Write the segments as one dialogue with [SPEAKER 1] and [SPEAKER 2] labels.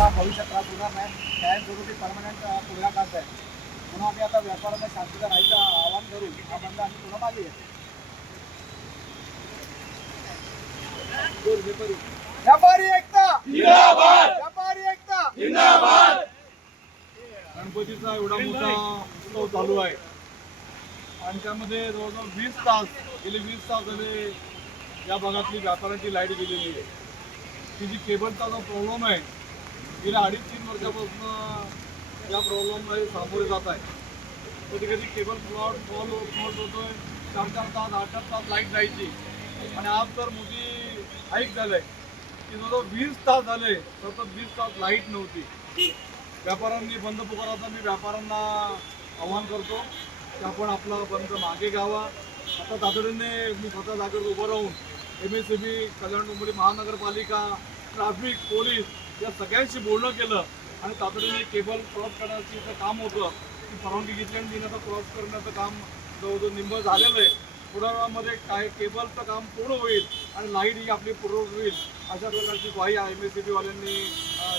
[SPEAKER 1] तुम्हाला
[SPEAKER 2] भविष्यात त्रास होणार नाही. कायमस्वरूपी परमनंट पुढला आहे पुन्हा आम्ही आता व्यापाराला शांतता राहायचं
[SPEAKER 1] आवाहन करू. हा बंद आम्ही पुन्हा व्यापारी एकता! व्यापारी एकता!
[SPEAKER 2] गणपतीचा एवढा मोठा उत्सव चालू आहे. आणि त्यामध्ये जवळजवळ वीस तास गेले वीस तास झाले या भागातली व्यापाऱ्यांची लाइट गेलेली आहे. ती जी केबलचा जो प्रॉब्लेम आहे गेल्या अडीच तीन वर्षापासून या प्रॉब्लेममध्ये सामोरे जात आहे. कधी कधी केबल फ्लॉट फॉल फॉल्ट होतोय. चार चार तास आठ आठ तास लाइट जायची. आणि आज तर मोठी हाईक झालंय. की जवळजवळ वीस तास झाले सतत वीस तास लाइट नव्हती. व्यापाऱ्यांनी बंद पुकाराचा मी व्यापाऱ्यांना आव्हान करतो की आपण आपला बंद मागे घ्यावा. आता तातडीने मी स्वतः जागेवर उभं राहून M S C B Kalyan Dombivli महानगरपालिका ट्रॅफिक पोलीस या सगळ्यांशी बोलणं केलं आणि तातडीने केबल क्रॉस करण्याचं जे काम होतं. ती परवानगी घेतली आणि तिने आता क्रॉस करण्याचं काम जवळजवळ निंब झालेलं आहे. थोड्या वेळामध्ये काय केबलचं काम पूर्ण होईल आणि लाइट ही आपली पूर्ण होईल अशा प्रकारची ग्वाही एम एस सी बीवाल्यांनी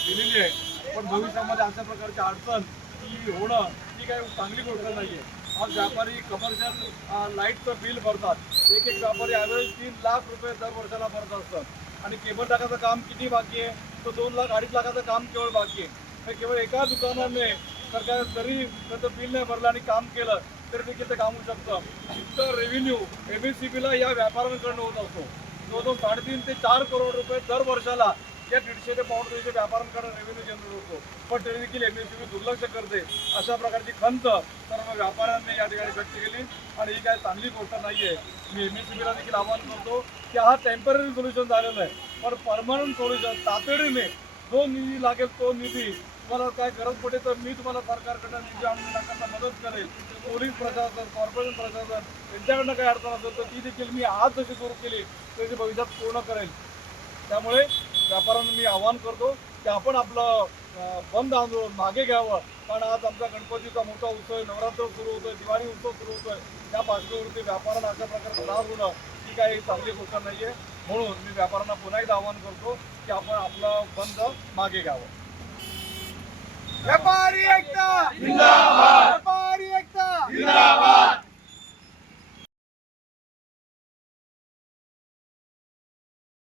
[SPEAKER 2] दिलेली आहे. पण भविष्यामध्ये अशा प्रकारची अडचण ही होणं ही काही चांगली गोष्ट नाही आहे आज व्यापारी कमर्शियल लाईटचं बिल भरतात. एक एक व्यापारी ॲव्हरेज तीन लाख रुपये दर वर्षाला भरत असतात. आणि केबल टाकायचं काम किती बाकी आहे? तर दोन लाख अडीच लाखाचं काम केवळ बाकी आहे. तर केवळ एका दुकानाने सरकार काय जरी त्याचं बिल नाही भरलं आणि काम केलं तरी देखील ते काम होऊ शकतं. इतकं रेव्हेन्यू एम एस सी बीला या व्यापाऱ्यांकडनं होत असतो. जवळजवळ साडेतीन ते चार करोड रुपये दर वर्षाला या दीडशे ते पाऊण दोनशे व्यापाऱ्यांकडे रेव्हेन्यू जनरेट होतो. पण तरी देखील एम एस सी बी दुर्लक्ष करते. अशा प्रकारची खंत सर्व व्यापाऱ्यांनी या ठिकाणी व्यक्त केली. आणि ही काय चांगली गोष्ट नाही आहे मी एम एस सी बीला देखील आवाहन करतो की हा टेंपररी सोल्युशन झालेलं आहे. पण परमनंट सोल्युशन तातडीने जो निधी लागेल तो निधी तुम्हाला काय गरज पडेल तर मी तुम्हाला सरकारकडनं निधी आणून टाकायला मदत करेल. पोलीस प्रशासन कॉर्पोरेशन प्रशासन यांच्याकडनं काही अडचण असेल तर ती देखील मी आज जशी सुरू केली तशी भविष्यात पूर्ण करेल. त्यामुळे व्यापाऱ्यांना मी आवाहन करतो की आपण आपलं बंद आंदोलन मागे घ्यावं. कारण आज आमचा गणपतीचा आहे नवरात्र सुरू होतोय दिवाळी उत्सव सुरू होतोय त्या पार्श्वभूमीवरती व्यापाऱ्यांना अशा प्रकारे त्रास होणं ही काही चांगली गोष्ट नाही आहे म्हणून मी व्यापाऱ्यांना पुन्हा एकदा आवाहन करतो की आपण आपलं बंद मागे घ्यावं.
[SPEAKER 1] व्यापारी एकता! व्यापारी एकता!